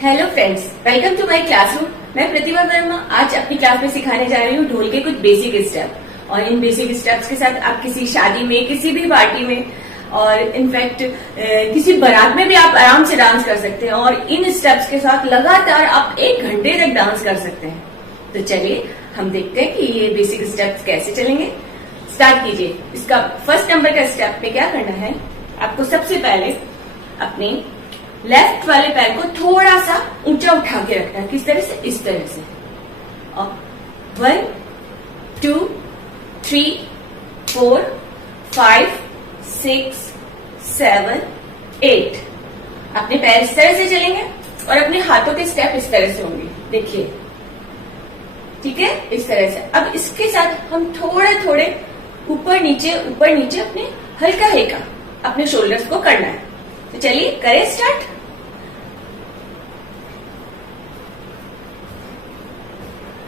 Hello friends, welcome to my classroom. मैं प्रतिभा वर्मा आज अपनी क्लास में सिखाने जा रही हूँ ढोल के कुछ बेसिक स्टेप। और इन बेसिक स्टेप्स के साथ आप किसी शादी में, किसी भी पार्टी में और इनफैक्ट किसी बारात में भी आप आराम से डांस कर सकते हैं। और इन स्टेप्स के साथ लगातार आप 1 घंटे तक डांस कर सकते हैं। तो चलिए हम देखते हैं कि ये बेसिक स्टेप्स कैसे चलेंगे। स्टार्ट कीजिए। इसका फर्स्ट नंबर का स्टेप में क्या करना है, आपको सबसे पहले अपने लेफ्ट वाले पैर को थोड़ा सा ऊंचा उठा के रखना है। किस तरह से? इस तरह से। और 1 2 3 4 5 6 7 8 अपने पैर इस तरह से चलेंगे और अपने हाथों के स्टेप इस तरह से होंगे। देखिए, ठीक है, इस तरह से। अब इसके साथ हम थोड़े थोड़े ऊपर नीचे अपने हल्का हल्का अपने शोल्डर्स को करना है। तो चलिए करें स्टार्ट।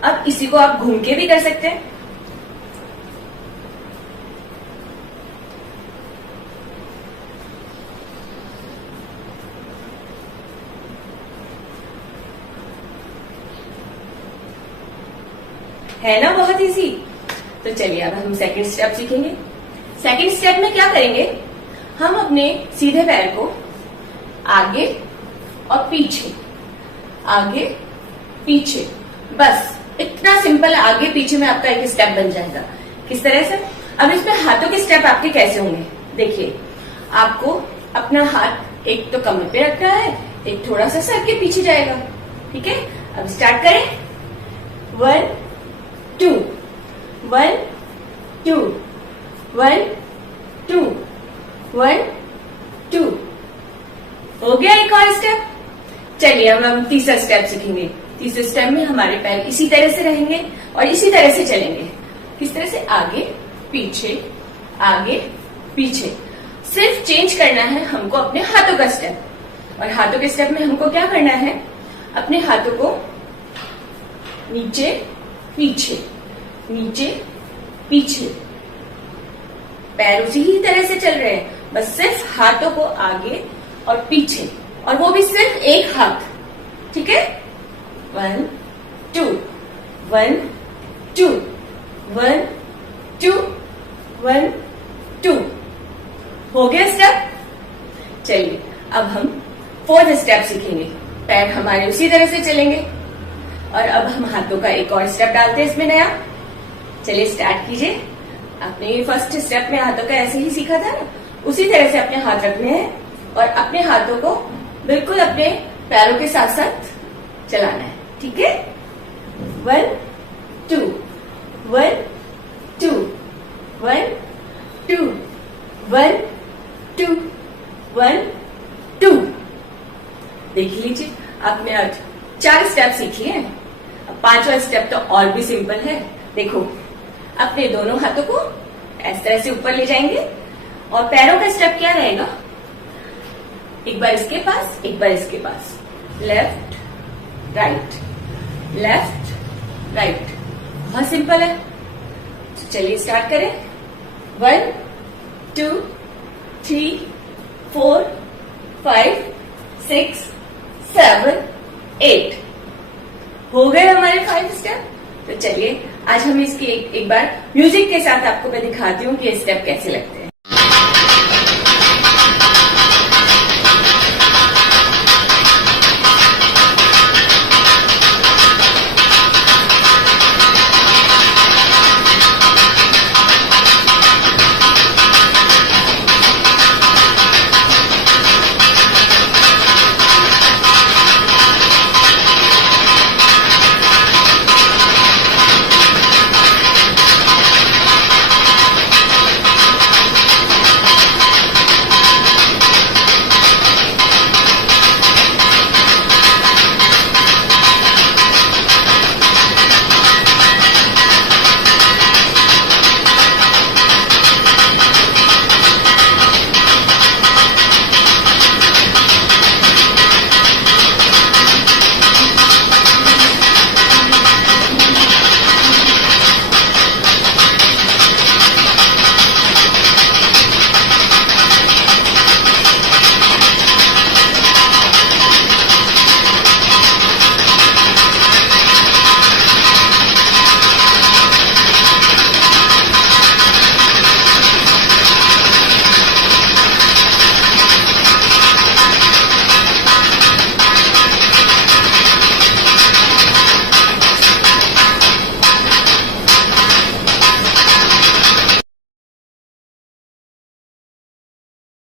अब इसी को आप घूम के भी कर सकते हैं। है ना बहुत इजी। तो चलिए अब हम सेकंड स्टेप सीखेंगे। सेकंड स्टेप में क्या करेंगे, हम अपने सीधे पैर को आगे और पीछे, आगे पीछे, बस इतना सिंपल। आगे पीछे में आपका एक स्टेप बन जाएगा। किस तरह से? अब इसमें हाथों के स्टेप आपके कैसे होंगे, देखिए। आपको अपना हाथ एक तो कमर पे रखना है, एक थोड़ा सा सर के पीछे जाएगा। ठीक है, अब स्टार्ट करें। 1 2 1 2 1 2 1 2 हो गया एक और स्टेप। चलिए अब हम तीसरा स्टेप सीखेंगे। तीसरे स्टेप में हमारे पैर इसी तरह से रहेंगे और इसी तरह से चलेंगे। किस तरह से? आगे पीछे, आगे पीछे। सिर्फ चेंज करना है हमको अपने हाथों का स्टेप। और हाथों के स्टेप में हमको क्या करना है, अपने हाथों को नीचे पीछे, नीचे पीछे। पैर उसी ही तरह से चल रहे हैं, बस सिर्फ हाथों को आगे और पीछे, और वो भी सिर्फ एक हाथ। ठीक है, 1 2 1 2 1 2 1 2 हो गया स्टेप। चलिए अब हम फोर्थ स्टेप सीखेंगे। पैर हमारे उसी तरह से चलेंगे और अब हम हाथों का एक और स्टेप डालते हैं इसमें नया। चलिए स्टार्ट कीजिए। आपने फर्स्ट स्टेप में हाथों का ऐसे ही सीखा था ना, उसी तरह से अपने हाथ रखने हैं और अपने हाथों को बिल्कुल अपने पैरों के साथ साथ चलाना है। ठीक है, 1 2 1 2 1 2 1 2 1 2 देख लीजिए, आपने आज 4 स्टेप सीखी है। अब 5वां स्टेप तो और भी सिंपल है। देखो, अपने दोनों हाथों को इस तरह से ऊपर ले जाएंगे और पैरों का स्टेप क्या रहेगा, एक बार इसके पास, एक बार इसके पास। Left right, left right. बहुत सिंपल है। तो चलिए स्टार्ट करें। 1 2 3 4 5 6 7 8 हो गए हमारे 5 स्टेप। तो चलिए आज हम इसकी एक बार म्यूजिक के साथ आपको मैं दिखाती हूँ कि ये स्टेप कैसे लगते हैं।